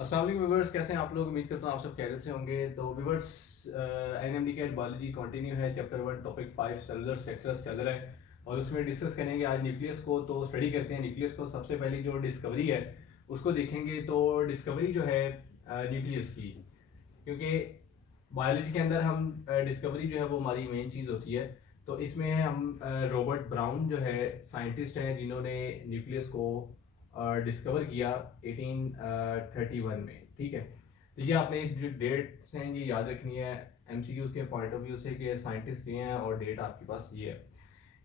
अस्सलाम वालेकुम व्यूअर्स, कैसे हैं आप लोग। उम्मीद करता हूँ आप सब खैरियत से होंगे। तो viewers, NMD CAT biology continue है। चैप्टर 1 टॉपिक 5 सेलुलर स्ट्रक्चर्स चल रहा है और उसमें डिस्कस करेंगे आज न्यूक्लियस को। तो स्टडी करते हैं न्यूक्लियस को। सबसे पहले जो डिस्कवरी है उसको देखेंगे। तो डिस्कवरी जो है न्यूक्लियस की, क्योंकि बायोलॉजी के अंदर हम डिस्कवरी जो है वो हमारी मेन चीज़ होती है। तो इसमें हम रॉबर्ट ब्राउन जो है साइंटिस्ट हैं जिन्होंने न्यूक्लियस को डिस्कवर किया 1831 में। ठीक है, तो ये आपने जो डेट्स हैं ये याद रखनी है एमसीक्यूज के पॉइंट ऑफ व्यू से कि साइंटिस्ट ये हैं और डेट आपके पास ये है।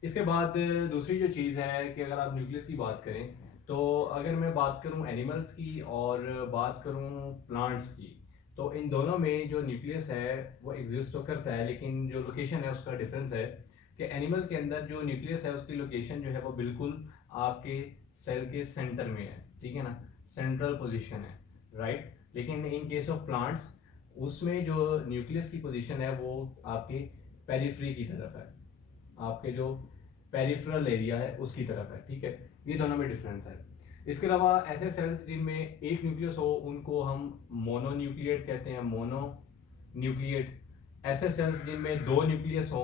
इसके बाद दूसरी जो चीज़ है कि अगर आप न्यूक्लियस की बात करें, तो अगर मैं बात करूं एनिमल्स की और बात करूं प्लांट्स की, तो इन दोनों में जो न्यूक्लियस है वो एग्जिस्ट तो करता है, लेकिन जो लोकेशन है उसका डिफरेंस है कि एनिमल के अंदर जो न्यूक्लियस है उसकी लोकेशन जो है वो बिल्कुल आपके सेल के सेंटर में है। ठीक है ना, सेंट्रल पोजीशन है, राइट। लेकिन इन केस ऑफ प्लांट्स उसमें जो न्यूक्लियस की पोजीशन है वो आपके पेरिफेरी की तरफ है, आपके जो पेरिफेरल एरिया है उसकी तरफ है। ठीक है, ये दोनों में डिफरेंस है। इसके अलावा ऐसे सेल्स जिनमें एक न्यूक्लियस हो उनको हम मोनोन्यूक्लिएट कहते हैं, मोनो न्यूक्लिएट। ऐसे सेल्स जिनमें दो न्यूक्लियस हो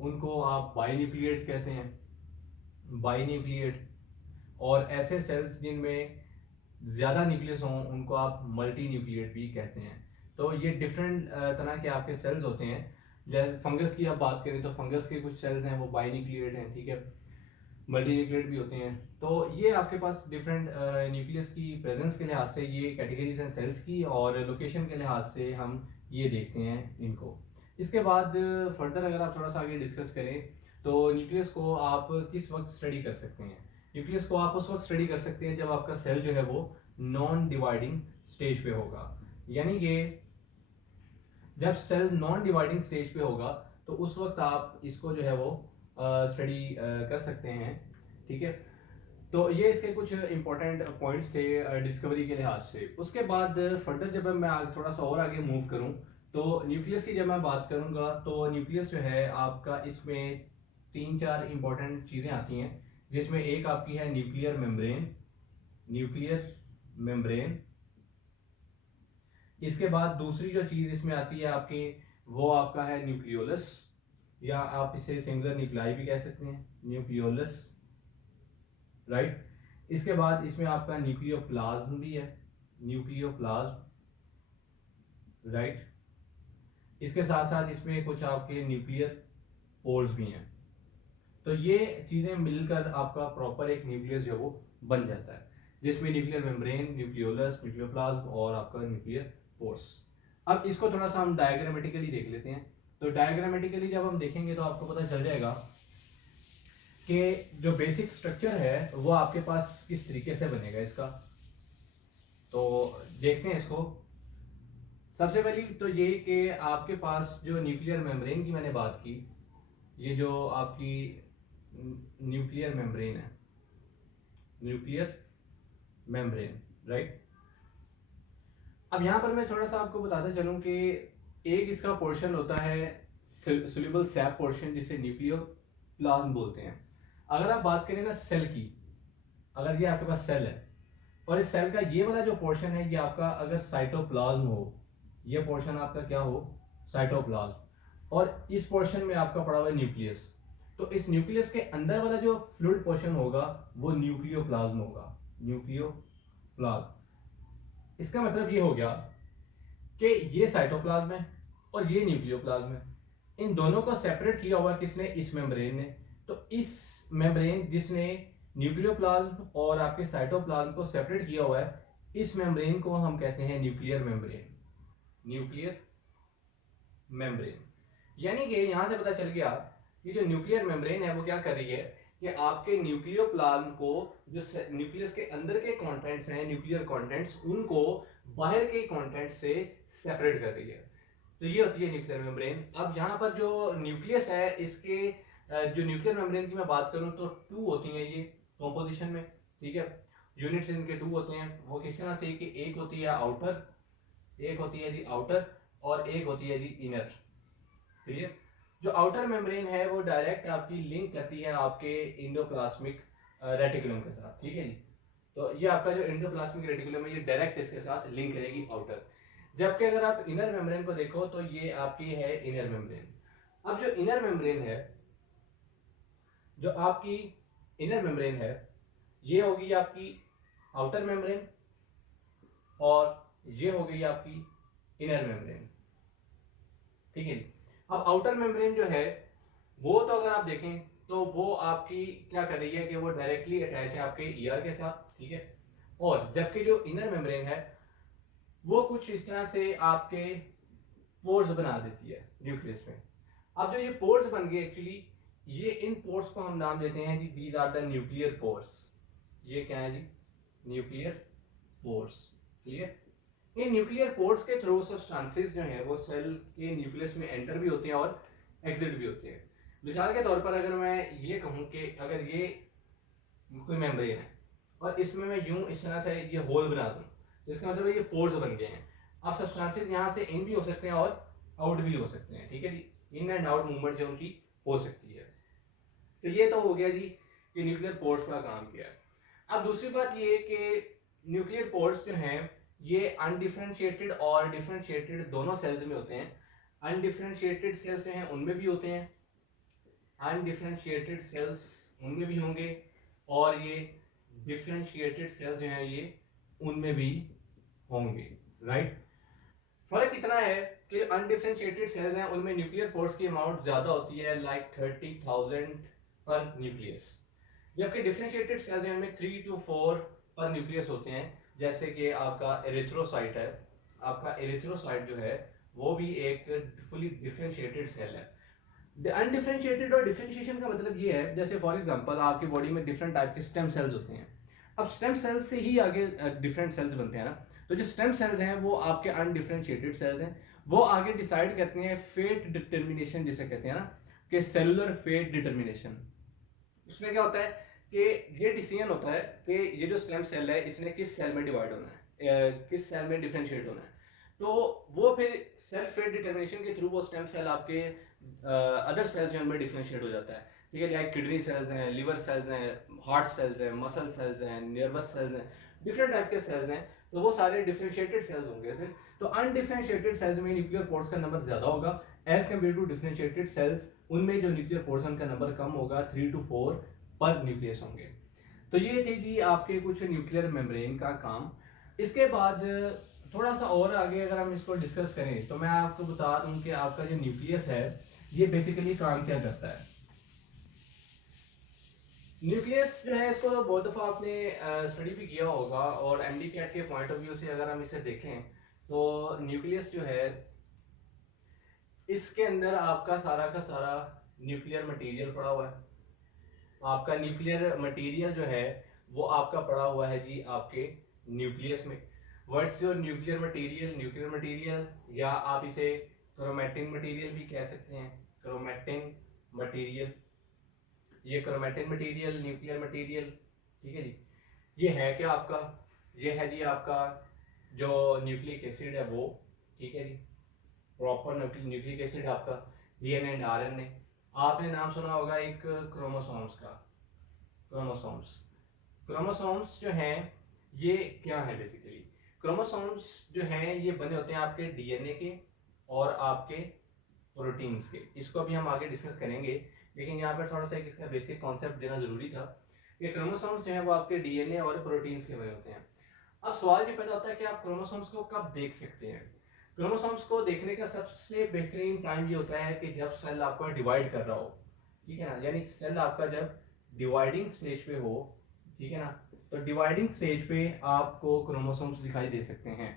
उनको आप बाईन्यूक्लिएट कहते हैं, बाईन्यूक्लिएट। और ऐसे सेल्स जिनमें ज़्यादा न्यूक्लियस हों उनको आप मल्टी न्यूक्लिएट भी कहते हैं। तो ये डिफरेंट तरह के आपके सेल्स होते हैं। जैसे फंगस की आप बात करें तो फंगस के कुछ सेल्स हैं वो बाईन्यूक्लिएट हैं, ठीक है, मल्टी न्यूक्लिएट भी होते हैं। तो ये आपके पास डिफरेंट न्यूक्लियस की प्रेजेंस के लिहाज से ये कैटेगरीज हैं सेल्स की, और लोकेशन के लिहाज से हम ये देखते हैं इनको। इसके बाद फर्दर अगर आप थोड़ा सा आगे डिस्कस करें तो न्यूक्लियस को आप किस वक्त स्टडी कर सकते हैं। न्यूक्लियस को आप उस वक्त स्टडी कर सकते हैं जब आपका सेल जो है वो नॉन डिवाइडिंग स्टेज पे होगा। यानी कि जब सेल नॉन डिवाइडिंग स्टेज पे होगा तो उस वक्त आप इसको जो है वो स्टडी कर सकते हैं। ठीक है, तो ये इसके कुछ इंपॉर्टेंट पॉइंट्स थे डिस्कवरी के लिहाज से। उसके बाद फर्दर जब मैं थोड़ा सा और आगे मूव करूं तो न्यूक्लियस की जब मैं बात करूंगा तो न्यूक्लियस जो है आपका इसमें तीन चार इंपॉर्टेंट चीज़ें आती हैं, जिसमें एक आपकी है न्यूक्लियर मेम्ब्रेन, न्यूक्लियर मेम्ब्रेन। इसके बाद दूसरी जो चीज़ इसमें आती है आपकी वो आपका है न्यूक्लियोलस, या आप इसे सिंगुलर न्यूक्लियाई भी कह सकते हैं, न्यूक्लियोलस, राइट। इसके बाद इसमें आपका न्यूक्लियोप्लाज्म भी है, न्यूक्लियोप्लाज्म, राइट। इसके साथ साथ इसमें कुछ आपके न्यूक्लियर पोर्स भी हैं। तो ये चीज़ें मिलकर आपका प्रॉपर एक न्यूक्लियस जो वो बन जाता है, जिसमें न्यूक्लियर मेम्ब्रेन, न्यूक्लियोलस, न्यूक्लियोप्लाज्म और आपका न्यूक्लियर पोर्स। अब इसको थोड़ा सा हम डायग्रामेटिकली देख लेते हैं। तो डायग्रामेटिकली जब हम देखेंगे तो आपको पता चल जाएगा कि जो बेसिक स्ट्रक्चर है वो आपके पास किस तरीके से बनेगा इसका। तो देखते हैं इसको। सबसे पहली तो ये कि आपके पास जो न्यूक्लियर मेम्ब्रेन की मैंने बात की, ये जो आपकी न्यूक्लियर मेम्ब्रेन है, न्यूक्लियर मेम्ब्रेन, राइट। अब यहाँ पर मैं थोड़ा सा आपको बताता चलूँ कि एक इसका पोर्शन होता है सोल्यूबल सैप पोर्शन, जिसे न्यूक्लियोप्लाज्म बोलते हैं। अगर आप बात करें ना सेल की, अगर ये आपके पास सेल है और इस सेल का ये वाला जो पोर्शन है ये आपका अगर साइटोप्लाज्म हो, ये पोर्शन आपका क्या हो, साइटोप्लाज्म, और इस पोर्शन में आपका पड़ा हुआ है न्यूक्लियस, तो इस न्यूक्लियस के अंदर वाला जो फ्लूइड पोर्शन होगा वो न्यूक्लियोप्लाज्म होगा, न्यूक्लियोप्लाज्म। इसका मतलब ये हो गया कि ये साइटोप्लाज्म है और ये न्यूक्लियोप्लाज्म है। इन दोनों को सेपरेट किया हुआ किसने, इस मेम्ब्रेन ने। तो इस मेम्ब्रेन जिसने न्यूक्लियोप्लाज्म और आपके साइटोप्लाज्म को सेपरेट किया हुआ है, इस मेम्ब्रेन को हम कहते हैं न्यूक्लियर मेम्ब्रेन, न्यूक्लियर मेम्ब्रेन। यानी कि यहां से पता चल गया कि जो न्यूक्लियर मेम्ब्रेन है वो क्या कर रही है कि आपके न्यूक्लियोप्लाज्म को, जो न्यूक्लियस के अंदर के कंटेंट्स हैं, न्यूक्लियर कंटेंट्स, उनको बाहर के कंटेंट से सेपरेट कर रही है। तो ये होती है न्यूक्लियर मेम्ब्रेन। अब यहाँ पर जो न्यूक्लियस है इसके जो न्यूक्लियर मेम्ब्रेन की मैं बात करूं तो टू होती हैं ये कॉम्पोजिशन में। ठीक है, यूनिट्स इनके टू होते हैं। वो किस तरह से कि एक होती है आउटर, एक होती है जी आउटर, और एक होती है जी इनर। ठीक है, जो आउटर मेम्ब्रेन है वो डायरेक्ट आपकी लिंक करती है आपके इंडोप्लाज्मिक रेटिकुलम के साथ। ठीक है जी, तो ये आपका जो एंडोप्लाज्मिक रेटिकुलम है ये डायरेक्ट इसके साथ लिंक करेगी आउटर। जबकि अगर आप इनर मेम्ब्रेन को देखो तो ये आपकी है इनर मेम्ब्रेन। अब जो इनर मेम्ब्रेन है, जो आपकी इनर मेम्ब्रेन है, ये होगी आपकी आउटर मेम्ब्रेन और ये हो गई आपकी इनर मेम्ब्रेन। ठीक है। अब आउटर मेम्ब्रेन जो है वो तो अगर आप देखें तो वो आपकी क्या कर रही है कि वो डायरेक्टली अटैच है आपके ईयर के साथ। ठीक है। और जबकि जो इनर मेम्ब्रेन है वो कुछ इस तरह से आपके पोर्स बना देती है न्यूक्लियस में। अब जो ये पोर्स बन गए एक्चुअली, ये इन पोर्स को हम नाम देते हैं जी, these are the nuclear pores. ये क्या है जी? Nuclear pores. क्लियर? इन न्यूक्लियर पोर्स के थ्रू सब्सटेंसेस जो है वो सेल के न्यूक्लियस में एंटर भी होते हैं और एग्जिट भी होते हैं। मिसाल के तौर पर अगर मैं ये कहूं कि अगर ये कोई मेम्ब्रेन है और इसमें मैं यूं इस तरह से ये होल बना दूं, तो इसका मतलब है ये पोर्स बन गए हैं। अब सब्सटेंसेस यहाँ से इन भी हो सकते हैं और आउट भी हो सकते हैं। ठीक है जी, इन एंड आउट मूवमेंट जो उनकी हो सकती है। तो ये तो हो गया जी कि न्यूक्लियर पोर्स का काम किया है। अब दूसरी बात ये कि न्यूक्लियर पोर्स जो हैं ये अनडिफरेंशिएटेड और डिफरेंशिएटेड दोनों सेल्स में होते हैं। अनडिफरेंशिएटेड सेल्स जो हैं उनमें भी होते हैं, अनडिफरेंशिएटेड सेल्स उनमें भी होंगे, और ये डिफरेंशिएटेड सेल्स जो हैं ये उनमें भी होंगे। राइट? फर्क इतना है कि अनडिफरेंशिएटेड सेल्स हैं उनमें न्यूक्लियर पोर्स की अमाउंट ज्यादा होती है, लाइक 30,000 पर न्यूक्लियस। जबकि डिफरेंशिएटेड सेल्स हैं उनमें 3 to 4 पर न्यूक्लियस होते हैं। जैसे कि आपका एरिथ्रोसाइट है, आपका एरिथ्रोसाइट जो है वो भी एक फुली डिफरेंशिएटेड सेल है। अनडिफरेंशिएटेड और डिफरेंशिएशन का मतलब ये है, जैसे फॉर एग्जांपल आपकी बॉडी में डिफरेंट टाइप के स्टेम सेल्स होते हैं। अब स्टेम सेल्स से ही आगे डिफरेंट सेल्स बनते हैं ना। तो जो स्टेम सेल्स हैं वो आपके अनडिफरेंशिएटेड सेल्स हैं। वो आगे डिसाइड करते हैं फेट डिटर्मिनेशन जिसे कहते हैं ना, कि सेलुलर फेट डिटर्मिनेशन। उसमें क्या होता है कि ये डिसीजन होता है कि ये जो स्टेम सेल है इसने किस सेल में डिवाइड होना है, किस सेल में डिफरेंशिएट होना है। तो वो फिर सेल्फ फेट डिटर्मिनेशन के थ्रू वो स्टेम सेल आपके अदर सेल्स जो उनमें डिफरेंशिएट हो जाता है। ठीक है, लाइक किडनी सेल्स हैं, लिवर सेल्स हैं, हार्ट सेल्स हैं, मसल सेल्स हैं, नर्वस सेल्स हैं, डिफरेंट टाइप के सेल्स हैं। तो वो सारे डिफरेंशिएटेड सेल्स होंगे फिर। तो अनडिफरेंशिएटेड सेल्स में न्यूक्लियर पोर्स का नंबर ज्यादा होगा as compared to differentiated cells. उनमें जो न्यूक्लियर पोर्स का नंबर कम होगा, 3 to 4 पर न्यूक्लियस होंगे। तो ये थे जी आपके कुछ न्यूक्लियर मेम्ब्रेन का काम। इसके बाद थोड़ा सा और आगे अगर हम इसको डिस्कस करें तो मैं आपको बता दूं कि आपका जो न्यूक्लियस है ये बेसिकली काम क्या करता है। न्यूक्लियस जो है इसको तो बहुत दफ़ा आपने स्टडी भी किया होगा, और एमडी कैट के पॉइंट ऑफ व्यू से अगर हम इसे देखें तो न्यूक्लियस जो है इसके अंदर आपका सारा का सारा न्यूक्लियर मटेरियल पड़ा हुआ है। आपका न्यूक्लियर मटेरियल जो है वो आपका पड़ा हुआ है जी आपके न्यूक्लियस में। What's your nuclear material? Nuclear material, या आप इसे क्रोमैटिन मटेरियल भी कह सकते हैं। क्रोमैटिन मटेरियल, ये क्रोमैटिन मटेरियल, न्यूक्लियर मटेरियल। ठीक है जी। ये है क्या आपका? ये है जी आपका जो न्यूक्लिक एसिड है वो। ठीक है जी, प्रॉपर न्यूक्लिक एसिड आपका डीएनए एंड आरएनए। आपने नाम सुना होगा एक क्रोमोसोम्स का। क्रोमोसोम्स, क्रोमोसोम्स जो हैं ये क्या है बेसिकली? क्रोमोसोम्स जो हैं ये बने होते हैं आपके डीएनए के और आपके प्रोटीन्स के। इसको अभी हम आगे डिस्कस करेंगे, लेकिन यहाँ पर थोड़ा सा एक इसका बेसिक कॉन्सेप्ट देना जरूरी था कि क्रोमोसोम्स जो है वो आपके डीएनए और प्रोटीन्स के बने होते हैं। अब सवाल ये पैदा होता है कि आप क्रोमोसोम्स को कब देख सकते हैं? क्रोमोसोम्स को देखने का सबसे बेहतरीन टाइम ये होता है कि जब सेल आपका डिवाइड कर रहा हो। ठीक है ना, यानी सेल आपका जब डिवाइडिंग स्टेज पे हो। ठीक है ना, तो डिवाइडिंग स्टेज पे आपको क्रोमोसोम्स दिखाई दे सकते हैं।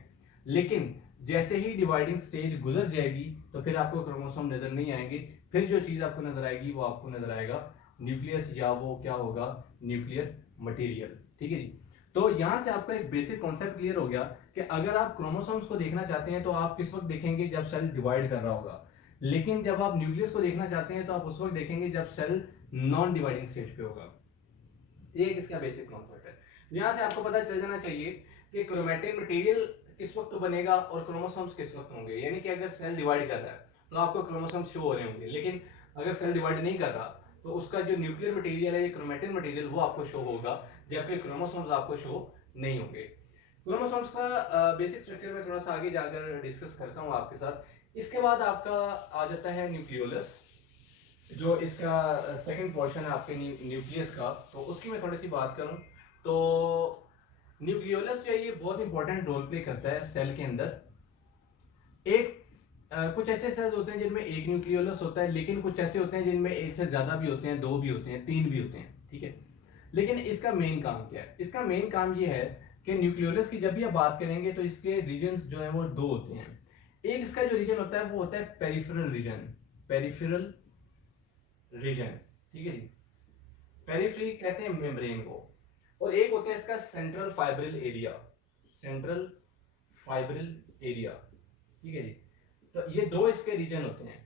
लेकिन जैसे ही डिवाइडिंग स्टेज गुजर जाएगी तो फिर आपको क्रोमोसोम नजर नहीं आएंगे। फिर जो चीज आपको नजर आएगी वो आपको नजर आएगा न्यूक्लियस, या वो क्या होगा? Nuclear material. ठीक है जी। तो यहाँ से आपका एक बेसिक कॉन्सेप्ट क्लियर हो गया कि अगर आप क्रोमोसोम्स को देखना चाहते हैं तो आप किस वक्त देखेंगे? जब सेल डिवाइड कर रहा होगा। लेकिन जब आप न्यूक्लियस को देखना चाहते हैं तो आप उस वक्त देखेंगे जब सेल नॉन डिवाइडिंग स्टेज पे होगा। एक इसका बेसिक कॉन्सेप्ट है। यहाँ से आपको पता चल जाना चाहिए कि क्रोमैटिन मटेरियल किस वक्त बनेगा और क्रोमोसोम्स किस वक्त होंगे। यानी कि अगर सेल डिवाइड कर रहा है तो आपको क्रोमोसोम्स शो हो रहे होंगे, लेकिन अगर सेल डिवाइड नहीं कर रहा तो उसका जो न्यूक्लियर मटेरियल है, ये क्रोमैटिन मटेरियल, वो आपको शो होगा, जबकि क्रोमोसोम्स आपको शो नहीं होंगे। क्रोमोसोम्स का बेसिक स्ट्रक्चर में थोड़ा सा आगे जाकर डिस्कस करता हूँ आपके साथ। इसके बाद आपका आ जाता है न्यूक्लियोलस, जो इसका सेकंड पोर्शन है आपके न्यूक्लियस का, तो उसकी मैं थोड़ी सी बात करूँ तो न्यूक्लियोलस जो है ये बहुत इंपॉर्टेंट रोल प्ले करता है सेल के अंदर। एक कुछ ऐसे सेल्स होते हैं जिनमें एक न्यूक्लियोलस होता है, लेकिन कुछ ऐसे होते हैं जिनमें एक से ज्यादा भी होते हैं, दो भी होते हैं, तीन भी होते हैं, ठीक है। लेकिन इसका मेन काम क्या है? इसका मेन काम ये है कि न्यूक्लियोलस की जब भी आप बात करेंगे तो इसके रीजन जो है वो दो होते हैं। एक इसका जो रीजन होता है वो होता है पेरिफेरल रीजन, पेरिफेरल रीजन, ठीक है जी। पेरिफेरी कहते हैं मेम्ब्रेन को। और एक होता है इसका central fibril area, central fibril area, ठीक है जी। तो ये दो इसके रीजन होते हैं।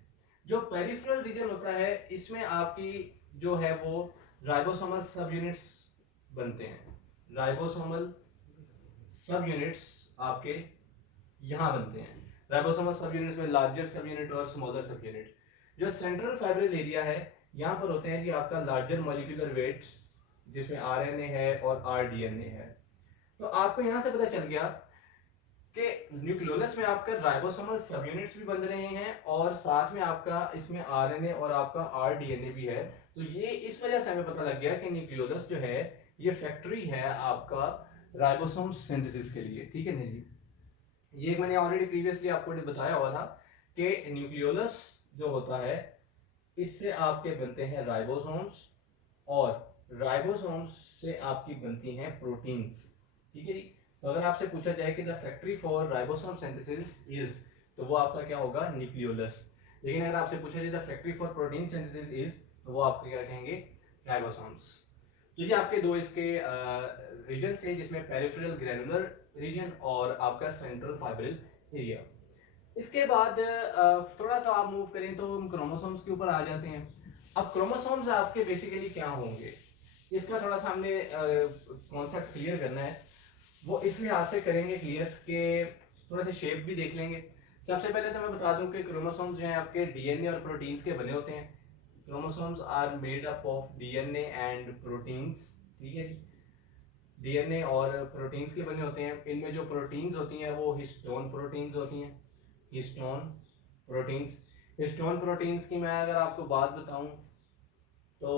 जो पेरिफेरल रीजन होता है इसमें आपकी जो है वो राइबोसोमल सब यूनिट्स बनते हैं। राइबोसोमल सब यूनिट्स आपके यहाँ बनते हैं। राइबोसोमल सब यूनिट्स में लार्जर सब यूनिट और स्मॉलर सब यूनिट। जो सेंट्रल फाइब्रिल एरिया है यहाँ पर होते हैं जी आपका लार्जर मॉलिक्यूलर वेट्स, जिसमें आरएनए है और आरडीएनए है। तो आपको यहाँ से पता चल गया कि न्यूक्लियोलस में आपका राइबोसोमल सब यूनिट्स भी बन रहे हैं और साथ में आपका इसमें आरएनए और आपका आरडीएनए भी है। तो ये इस वजह से हमें पता लग गया कि न्यूक्लियोलस जो है ये फैक्ट्री है आपका राइबोसोम सिंथेसिस के लिए, ठीक है ना जी। ये मैंने ऑलरेडी प्रीवियसली आपको बताया हुआ था कि न्यूक्लियोलस जो होता है इससे आपके बनते हैं राइबोसोम्स और राइबोसोम्स से आपकी बनती हैं प्रोटीन्स, ठीक है जी। तो अगर आपसे पूछा जाए कि the factory for ribosome synthesis is, तो वो आपका क्या होगा? न्यूक्लियोलस। लेकिन अगर आपसे पूछा जाए the factory for protein synthesis is, तो वो आपके क्या कहेंगे? राइबोसोम्स। तो ये आपके दो इसके रीजन है, जिसमें पेरिफेरल ग्रैनुलर रीजन और आपका सेंट्रल फाइब्रिल एरिया। इसके बाद थोड़ा सा आप मूव करें तो हम क्रोमोसोम्स के ऊपर आ जाते हैं। अब क्रोमोसोम्स आपके बेसिकली क्या होंगे, इसका थोड़ा सा हमने कॉन्सेप्ट क्लियर करना है। वो इस लिहाज से करेंगे क्लियर कि थोड़ा सा शेप भी देख लेंगे। सबसे पहले तो मैं बता दूं कि क्रोमोसोम्स जो हैं आपके डीएनए और प्रोटीन्स के बने होते हैं। Chromosomes are made up of DNA and proteins, ठीक है जी। डीएनए और प्रोटीन्स के बने होते हैं। इनमें जो प्रोटीन्स होती हैं वो हिस्टोन प्रोटीन्स होती हैं, हिस्टोन प्रोटीन्स। हिस्टोन प्रोटीन्स की मैं अगर आपको बात बताऊं तो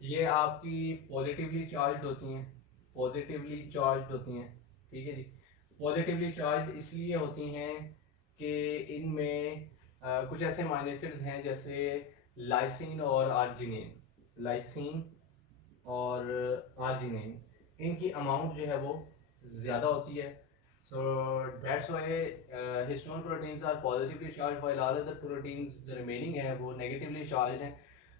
ये आपकी पॉजिटिवली चार्ज होती हैं, पॉजिटिवली चार्ज होती हैं, ठीक है जी। पॉजिटिवली चार्ज इसलिए होती हैं कि इनमें कुछ ऐसे अमीनो एसिड्स हैं जैसे लाइसिन और आर्जिनिन, लाइसिन और आर्जिनिन, इनकी अमाउंट जो है वो ज़्यादा होती है। So that's why histone proteins are positively charge while all other proteins जो रिमेनिंग है वो नेगेटिवली चार्ज हैं।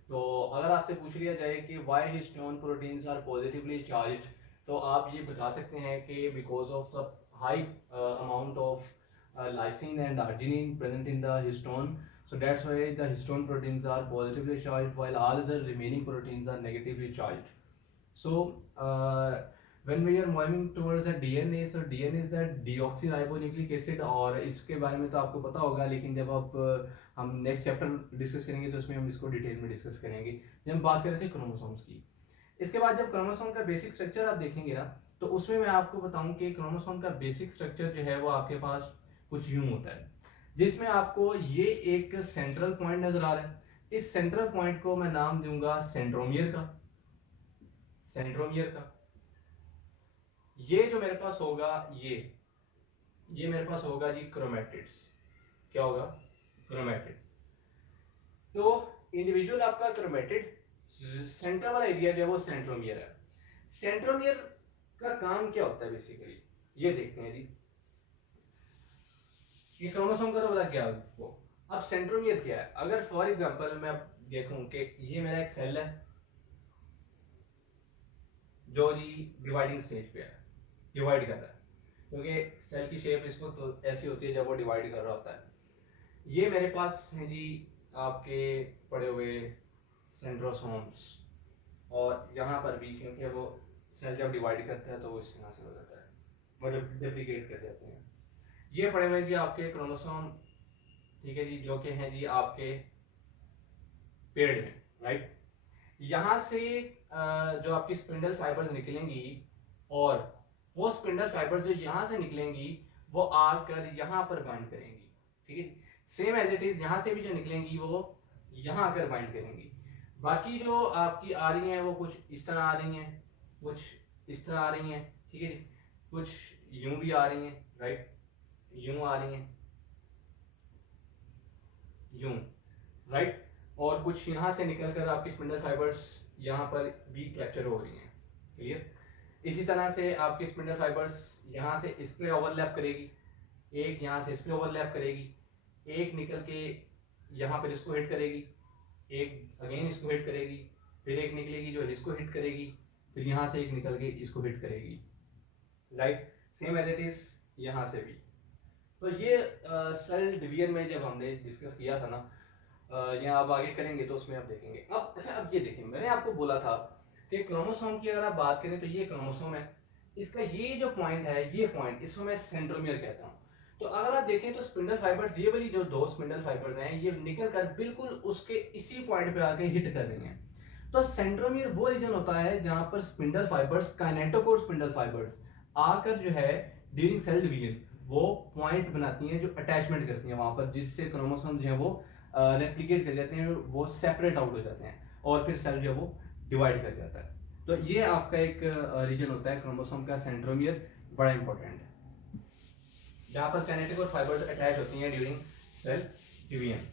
तो अगर आपसे पूछ लिया जाए कि why histone proteins are positively charge, तो आप ये बता सकते हैं कि because of the high amount of lysine and arginine present in the histone. So that's why the histone proteins are positively charged while all the remaining proteins are negatively charged. So when we are moving towards the DNA, so DNA is the deoxyribonucleic acid, और इसके बारे में तो आपको पता होगा, लेकिन जब आप हम नेक्स्ट चैप्टर डिस्कस करेंगे तो उसमें हम इसको डिटेल में डिस्कस करेंगे। जब हम बात कर रहे थे क्रोमोसोम्स की, इसके बाद जब क्रोमोसोम का बेसिक स्ट्रक्चर आप देखेंगे ना, तो उसमें मैं आपको बताऊं कि क्रोमोसोम का बेसिक स्ट्रक्चर जो है वो आपके पास कुछ यूं होता है, जिसमें आपको ये एक सेंट्रल पॉइंट नजर आ रहा है। इस सेंट्रल पॉइंट को मैं नाम दूंगा सेंट्रोमियर का, सेंट्रोमियर का। ये जो मेरे पास होगा ये मेरे पास होगा जी क्रोमेटिड्स। क्या होगा? क्रोमेटिड। तो इंडिविजुअल आपका क्रोमेटिड, सेंटर वाला एरिया जो है वो सेंट्रोमियर है। सेंट्रोमियर का काम क्या होता है बेसिकली, ये देखते हैं जी। ये क्रोमोसोम का तो पता क्या आपको। अब सेंट्रोमियर क्या है? अगर फॉर एग्जांपल मैं देखूं कि ये मेरा एक सेल है जो जी डिवाइडिंग स्टेज पे है, डिवाइड कर रहा है, क्योंकि सेल की शेप इसको तो ऐसी होती है जब वो डिवाइड कर रहा होता है। ये मेरे पास है जी आपके पड़े हुए सेंट्रोसोम्स, और यहाँ पर भी क्योंकि वो सेल जब डिवाइड करता है तो वो इस तरह से हो जाता है, मतलब डुप्लीकेट कर जाते हैं। ये पड़े हुए जी आपके क्रोमोसोम, ठीक है जी, जो कि हैं जी आपके पेड़ में, राइट। यहाँ से जो आपकी स्पिंडल फाइबर्स निकलेंगी और वो स्पिंडल फाइबर जो यहाँ से निकलेंगी वो आकर यहाँ पर बाइंड करेंगी, ठीक है। सेम एज इट इज यहाँ से भी जो निकलेंगी वो यहाँ आकर बाइंड करेंगी। बाकी जो आपकी आ रही हैं वो कुछ इस तरह आ रही हैं, कुछ इस तरह आ रही हैं, ठीक है। कुछ यूं भी आ रही हैं, राइट, यूं आ रही हैं, यूं, राइट। और कुछ यहाँ से निकलकर आपकी स्पिंडल फाइबर्स यहाँ पर भी कैप्चर हो रही हैं, क्लियर। इसी तरह से आपकी स्पिंडल फाइबर्स यहाँ से इस पे ओवरलैप करेगी, एक यहाँ से इस पे ओवरलैप करेगी, एक निकल के यहाँ पर इसको हिट करेगी, एक अगेन इसको हिट करेगी, फिर एक निकलेगी जो इसको हिट करेगी, फिर यहाँ से एक निकल के इसको हिट करेगी, right. Same as it is यहाँ से भी। तो ये सेल डिवीजन में जब हमने डिस्कस किया था ना, यहाँ अब आगे करेंगे तो उसमें आप देखेंगे। अब अच्छा, अब ये देखें, मैंने आपको बोला था कि क्रोमोसोम की अगर आप बात करें तो ये क्रोमोसोम है, इसका ये जो पॉइंट है, ये पॉइंट, इसको मैं सेंट्रोमियर कहता हूँ। तो अगर आप देखें तो स्पिंडल फाइबर्स, ये वाली जो दो स्पिंडल फाइबर्स हैं, ये निकल कर बिल्कुल उसके इसी पॉइंट पे आके हिट कर रही हैं। तो सेंट्रोमियर वो रीजन होता है जहां पर spindle fibres, kinetochore spindle fibres आकर जो है ड्यूरिंग सेल डिवीजन वो पॉइंट बनाती हैं, जो अटैचमेंट करती हैं वहां पर, जिससे क्रोमोसोम जो है वो रेप्लिकेट कर जाते हैं, वो सेपरेट आउट हो जाते हैं और फिर सेल जो है वो डिवाइड कर जाता है। तो ये आपका एक रीजन होता है क्रोमोसोम का, सेंट्रोमियर, बड़ा इंपॉर्टेंट है, जहां पर काइनेटिक और फाइबर्स अटैच होती हैं ड्यूरिंग सेल डिवीजन।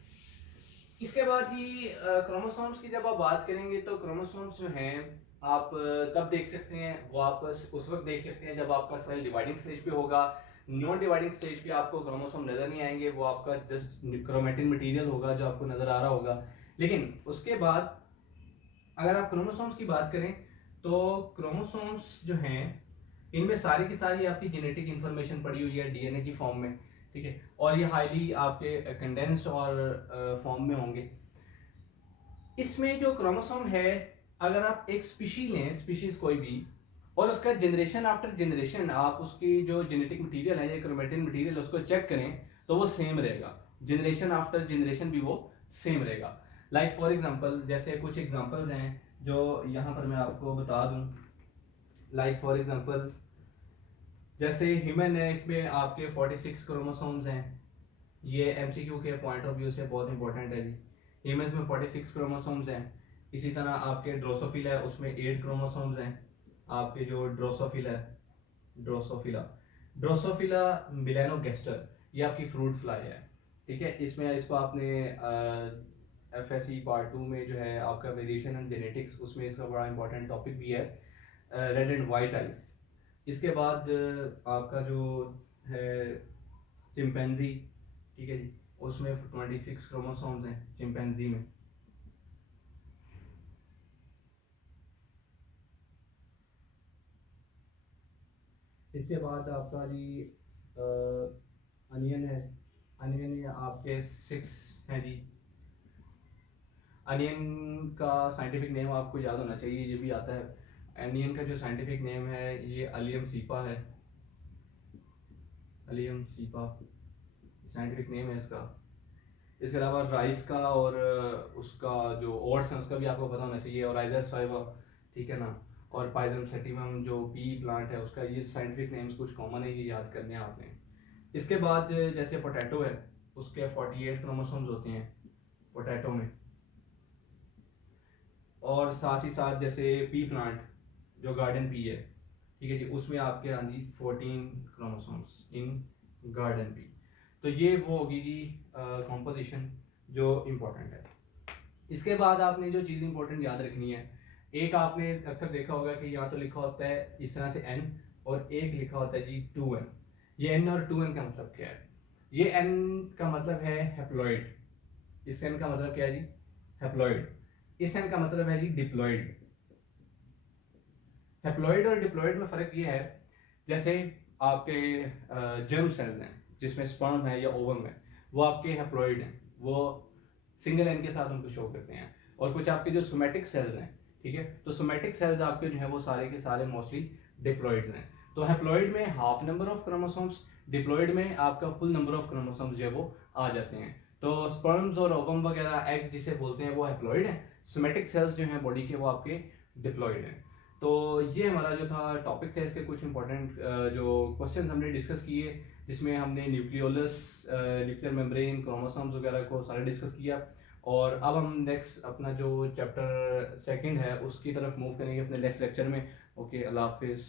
इसके बाद ही क्रोमोसोम्स की जब आप बात करेंगे तो क्रोमोसोम्स जो हैं आप कब देख सकते हैं, वो आप उस वक्त देख सकते हैं जब आपका सेल डिवाइडिंग स्टेज पे होगा। नॉन डिवाइडिंग स्टेज पे आपको क्रोमोसोम नजर नहीं आएंगे, वो आपका जस्ट क्रोमेटिन मटेरियल होगा जो आपको नजर आ रहा होगा। लेकिन उसके बाद अगर आप क्रोमोसोम्स की बात करें तो क्रोमोसोम्स जो हैं इनमें सारी की सारी आपकी जेनेटिक इंफॉर्मेशन पड़ी हुई है डीएनए की फॉर्म में, ठीक है। और ये हाईली आपके कंडेंस्ड और फॉर्म में होंगे। इसमें जो क्रोमोसोम है, अगर आप एक स्पीशीज लें, स्पीशीज कोई भी, और उसका जनरेशन आफ्टर जनरेशन आप उसकी जो जेनेटिक मटेरियल है या क्रोमेटिन मटेरियल उसको चेक करें तो वो सेम रहेगा, जनरेशन आफ्टर जनरेशन भी वो सेम रहेगा। लाइक फॉर एग्जांपल, जैसे कुछ एग्जांपल्स हैं जो यहाँ पर मैं आपको बता दूं। लाइक फॉर एग्जांपल, जैसे ह्यूमन है, इसमें आपके 46 क्रोमोसोम्स हैं। ये एमसीक्यू के पॉइंट ऑफ व्यू से बहुत इंपॉर्टेंट है जी। ह्यूमंस में 46 क्रोमोसोम्स हैं। इसी तरह आपके ड्रोसोफिला है, उसमें 8 क्रोमोसोम्स हैं। आपके जो ड्रोसोफिला है, ड्रोसोफिला ड्रोसोफिला मिलेनोगेस्टर, ये आपकी फ्रूट फ्लाई है, ठीक है। इसमें इसको आपने एफएससी पार्ट 2 में जो है आपका वेरिएशन एंड जेनेटिक्स, उसमें इसका बड़ा इंपॉर्टेंट टॉपिक भी है, रेड एंड वाइट आइज। इसके बाद आपका जो है चिंपैंजी, ठीक है जी, उसमें 26 क्रोमोसोम्स हैं चिंपैंजी में। इसके बाद आपका जी अनियन है, अनियन ये आपके 6 हैं जी। अनियन का साइंटिफिक नेम आपको याद होना चाहिए, ये भी आता है। अनियन का जो साइंटिफिक नेम है ये अलियम सीपा है, अलियम सीपा साइंटिफिक नेम है इसका। इसके अलावा राइस का और उसका जो ओट्स है उसका भी आपको पता होना चाहिए, और राइजस फाइबर, ठीक है ना। और पाइजम सेटिवम जो पी प्लांट है उसका, ये साइंटिफिक नेम्स कुछ कॉमन है, ये याद करने हैं आपने। इसके बाद जैसे पोटैटो है, उसके 48 क्रोमोसोम्स होते हैं पोटैटो में। और साथ ही साथ जैसे पी प्लांट जो गार्डन पी है, ठीक है जी, उसमें आपके आंधी 14 क्रोमोसोम्स इन गार्डन पी। तो ये वो होगी जी कॉम्पोजिशन जो इम्पोर्टेंट है। इसके बाद आपने जो चीज़ इंपॉर्टेंट याद रखनी है, एक आपने अक्सर देखा होगा कि यहाँ तो लिखा होता है इस तरह से n, और एक लिखा होता है जी 2n। ये n और 2n का मतलब क्या है? ये n का मतलब है हैप्लॉइड, इस n का मतलब क्या है जी? हैप्लॉइड। इस n का मतलब है जी डिप्लॉइड। हैप्लॉइड और डिप्लॉइड में फ़र्क ये है, जैसे आपके जर्म सेल्स हैं जिसमें स्पर्म है या ओवम है, वो आपके हैप्लॉइड हैं, वो सिंगल एन के साथ उनको शो करते हैं। और कुछ आपके जो सोमेटिक सेल्स हैं, ठीक है, तो सोमेटिक सेल्स आपके जो है वो सारे के सारे मोस्टली डिप्लॉइड्स हैं। तो हैप्लॉइड में half number of chromosomes, diploid में आपका फुल नंबर ऑफ क्रोमोसोम्स जो है वो आ जाते हैं। तो स्पर्म्स और ओवम वगैरह, एग जिसे बोलते हैं, वो हैप्लॉइड हैं। सोमेटिक सेल्स जो हैं बॉडी के, वो आपके डिप्लॉइड हैं। तो ये हमारा जो था टॉपिक था, इसके कुछ इंपॉर्टेंट जो क्वेश्चन हमने डिस्कस किए, जिसमें हमने न्यूक्लियोलस, न्यूक्लियर मेम्ब्रेन, क्रोमोसोम्स वगैरह को सारे डिस्कस किया। और अब हम नेक्स्ट अपना जो चैप्टर सेकंड है उसकी तरफ मूव करेंगे अपने नेक्स्ट लेक्चर में। ओके, अल्लाह हाफिज़।